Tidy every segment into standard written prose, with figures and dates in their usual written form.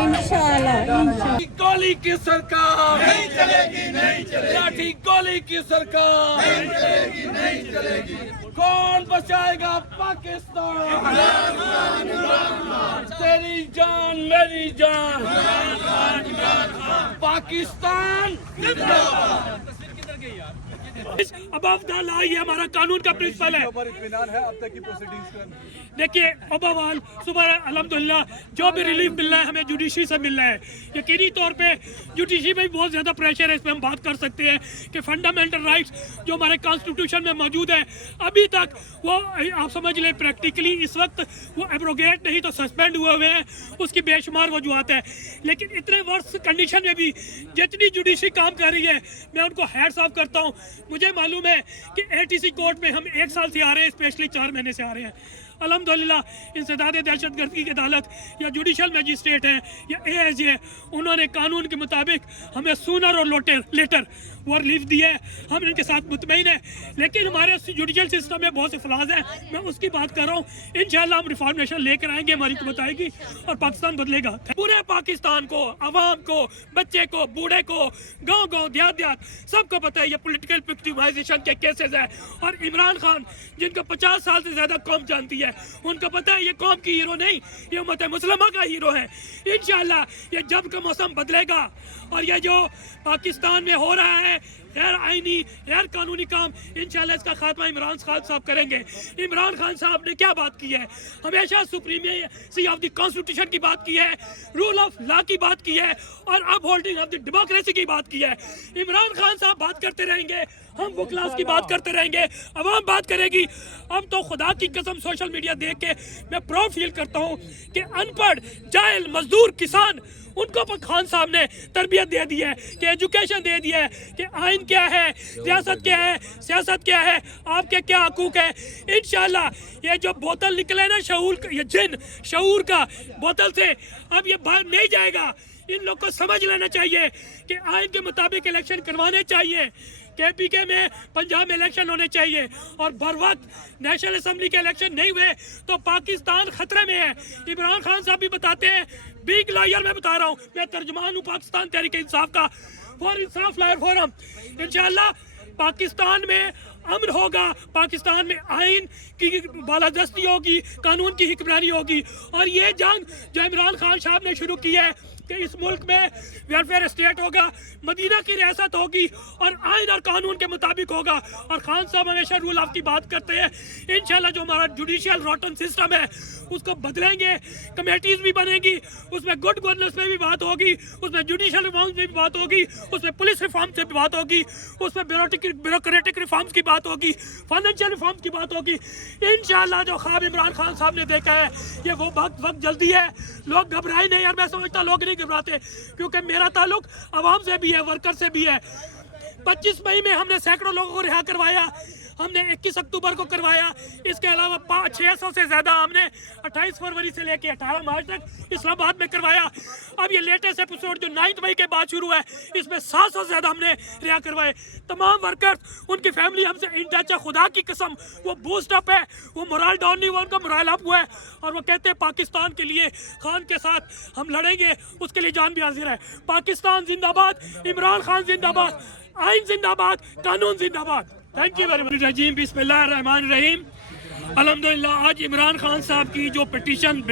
इंशाल्लाह। गोली की सरकार नहीं चलेगी, नहीं चलेगी। लाठी गोली की सरकार नहीं चलेगी, नहीं चलेगी। कौन बचाएगा पाकिस्तान? तेरी जान मेरी जान, पाकिस्तान जिंदाबाद। अब अफदाल ये हमारा कानून का प्रिंसिपल है। इत्मीनान है अब तक की प्रोसीडिंग्स का। देखिए अबावाल सुबह अल्हम्दुलिल्लाह जो भी रिलीफ मिल रहा है हमें जुडिशरी से मिल रहा है। यकीनी तौर पे जुडिशरी में बहुत ज़्यादा प्रेशर है। इसमें हम बात कर सकते हैं कि फंडामेंटल राइट्स जो हमारे कॉन्स्टिट्यूशन में मौजूद है अभी तक वो आप समझ लें प्रैक्टिकली इस वक्त वो एब्रोगेट नहीं तो सस्पेंड हुए हुए हैं। उसकी बेशुमार वजूहत है, लेकिन इतने वर्ष कंडीशन में भी जितनी जुडिशरी काम कर रही है मैं उनको हैट्स ऑफ करता हूँ। मुझे मालूम है कि एटीसी कोर्ट में हम 1 साल से आ रहे हैं, स्पेशली 4 महीने से आ रहे हैं। अल्हम्दुलिल्लाह इंसदाद दहशतगर्दी की अदालत या जुडिशल मजिस्ट्रेट हैं या AIJ है, उन्होंने कानून के मुताबिक हमें सूनर और लेटर वो रिलीफ दी है। हम इनके साथ मुतमईन है, लेकिन हमारे जुडिशल सिस्टम में बहुत से फलाज हैं। मैं उसकी बात कर रहा हूँ। इंशाल्लाह हम रिफॉर्मेशन लेकर आएंगे, हमारी हुकूमत आएगी और पाकिस्तान बदलेगा। पूरे पाकिस्तान को, अवाम को, बच्चे को, बूढ़े को, गाँव गाँव देहात देहात सबको पता है ये पोलिटिकल विक्टिमाइजेशन के केसेस है। और इमरान खान जिनको 50 साल से ज्यादा कौम जानती है उनको पता है ये कौम की हीरो नहीं, ये उम्मत मुसलमा का हीरो है। इंशाल्लाह ये जब का मौसम बदलेगा और ये जो पाकिस्तान में हो रहा है गैर आईनी गैर कानूनी काम, इंशाल्लाह इसका खात्मा इमरान खान साहब करेंगे। इमरान खान साहब ने क्या बात की है? हमेशा सुप्रीमेसी ऑफ द कॉन्स्टिट्यूशन की बात की है, रूल ऑफ लॉ की बात की है और अब होल्डिंग ऑफ द डेमोक्रेसी की बात की है। इमरान खान साहब बात करते रहेंगे, हम वो क्लास की बात करते रहेंगे, अवाम बात करेगी। अब तो खुदा की कसम सोशल मीडिया देख के मैं प्राउड फील करता हूँ कि अनपढ़ जाहिल मजदूर किसान उनको पर खान साहब ने तरबियत दे दी है कि एजुकेशन दे दी है कि आइन क्या है, रियासत क्या है, सियासत क्या है, आपके क्या हकूक है। इंशाल्लाह ये जो बोतल निकले ना शऊर, ये जिन शऊर का बोतल से अब ये बाहर नहीं जाएगा। इन लोग को समझ लेना चाहिए कि आइन के मुताबिक इलेक्शन करवाने चाहिए। KPK में पंजाब में इलेक्शन होने चाहिए और बर वक्त नेशनल असेंबली के इलेक्शन नहीं हुए तो पाकिस्तान खतरे में है। इमरान खान साहब भी बताते हैं, बिग लॉयर मैं बता रहा हूँ, मैं तर्जुमान हूँ पाकिस्तान तहरीक इंसाफ का, फॉर इंसाफ लॉयर फोरम। इंशाल्लाह पाकिस्तान में अमन होगा, पाकिस्तान में आइन की बालादस्ती होगी, कानून की हिक्मरानी होगी। और ये जंग जो इमरान खान साहब ने शुरू की है कि इस मुल्क में वेलफेयर स्टेट होगा, मदीना की रियासत होगी और आइन और कानून के मुताबिक होगा। और खान साहब हमेशा रूल ऑफ की बात करते हैं। इंशाल्लाह जो हमारा जुडिशियल रोटन सिस्टम है उसको बदलेंगे, कमेटीज भी बनेगी, उसमें गुड गवर्नेंस में भी बात होगी, उसमें जुडिशियल रिफॉर्म्स में भी बात होगी, उसमें पुलिस रिफॉर्म से भी बात होगी, उसमें ब्यूरोक्रेटिक रिफॉर्म्स की बात होगी, फाइनेंशियल रिफॉर्म्स की बात होगी। इंशाल्लाह जो ख्वाब इमरान खान साहब ने देखा है ये वो वक्त जल्दी है। लोग घबराए नहीं और मैं समझता लोग नहीं घबराते क्योंकि मेरा ताल्लुक आवाम से भी है, वर्कर से भी है। 25 मई में हमने सैकड़ों लोगों को रिहा करवाया, हमने 21 अक्टूबर को करवाया, इसके अलावा 600 से ज़्यादा हमने 28 फरवरी से लेकर 18 मार्च तक इस्लामाबाद में करवाया। अब ये लेटेस्ट एपिसोड जो 9 मई के बाद शुरू है इसमें 700 से ज़्यादा हमने रिहा करवाए। तमाम वर्कर्स उनकी फैमिली हमसे इन टच है, खुदा की कसम वो बूस्ट अप है, वो मोरल डाउन नहीं हुआ, उनका मोरल अप हुआ है और वो कहते हैं पाकिस्तान के लिए खान के साथ हम लड़ेंगे, उसके लिए जान भी हाजिर है। पाकिस्तान जिंदाबाद, इमरान खान जिंदाबाद, आइन जिंदाबाद, कानून जिंदाबाद। Thank you very much. रजीम बिस्मिल्लाहिर्रहमानिर्रहीम। अल्हम्दुलिल्लाह आज इमरान खान साहब की जो पिटीशन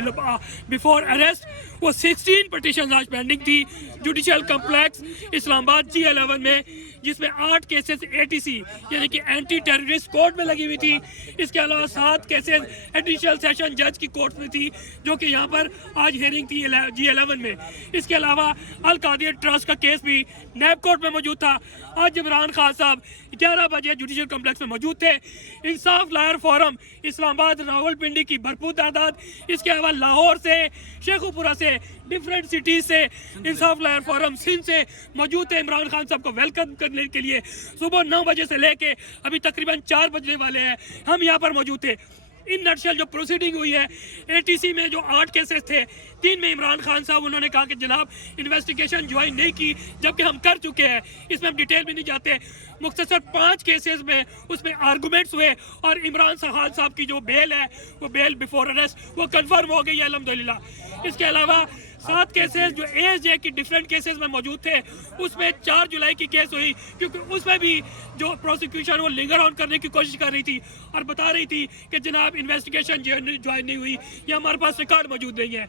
बिफोर अरेस्ट वो 16 पिटीशन आज पेंडिंग थी जुडिशियल कम्प्लेक्स इस्लामाबाद G11 में, जिसमें 8 केसेस ATC यानी कि एंटी टेररिस्ट कोर्ट में लगी हुई थी। इसके अलावा 7 केसेस एडिशनल सेशन जज की कोर्ट में थी जो कि यहाँ पर आज हियरिंग थी G11 में। इसके अलावा अल कादिर ट्रस्ट का केस भी नैब कोर्ट में मौजूद था। आज इमरान खान साहब 11 बजे जुडिशियल कम्प्लेक्स में मौजूद थे। इंसाफ लॉयर फोरम इस्लामाबाद, रावलपिंडी की भरपूर तादाद, इसके अलावा लाहौर से, शेखुपुरा से, डिफरेंट सिटीज से इंसाफ लॉयर फोरम सिंध से मौजूद थे इमरान खान साहब को वेलकम करने के लिए। सुबह 9 बजे से लेके अभी तकरीबन 4 बजने वाले हैं हम यहाँ पर मौजूद थे। इन नटशल जो प्रोसीडिंग हुई है एटीसी में जो 8 केसेस थे, 3 में इमरान खान साहब उन्होंने कहा कि जनाब इन्वेस्टिगेशन ज्वाइन नहीं की, जबकि हम कर चुके हैं, इसमें हम डिटेल में नहीं जाते। मुख्तसर 5 केसेस में उसमें आर्गूमेंट्स हुए और इमरान खान साहब की जो बेल है वो बेल बिफोर अरेस्ट वो कंफर्म हो गई है अल्हम्दुलिल्लाह। इसके अलावा 7 केसेस जो एएसजे की डिफरेंट केसेस में मौजूद थे उसमें 4 जुलाई की केस हुई, क्योंकि उसमें भी जो प्रोसिक्यूशन वो लिंगर ऑन करने की कोशिश कर रही थी और बता रही थी कि जनाब इन्वेस्टिगेशन ज्वाइन नहीं हुई, ये हमारे पास रिकॉर्ड मौजूद नहीं है।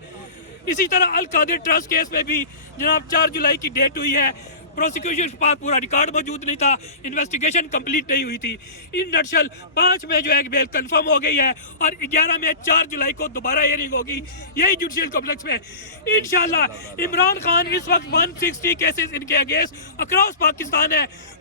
इसी तरह अल कादिर ट्रस्ट केस में भी जनाब 4 जुलाई की डेट हुई है, प्रोसिक्यूशन के पास पूरा रिकॉर्ड मौजूद नहीं था, इन्वेस्टिगेशन कंप्लीट नहीं हुई थी। इन नटशल 5 में जो है बेल कंफर्म हो गई है और 11 में 4 जुलाई को दोबारा हियरिंग होगी यही जुडिशियल कॉम्प्लेक्स में इंशाल्लाह। इमरान खान इस वक्त 160 केसेस इनके अगेंस्ट अक्रॉस पाकिस्तान है,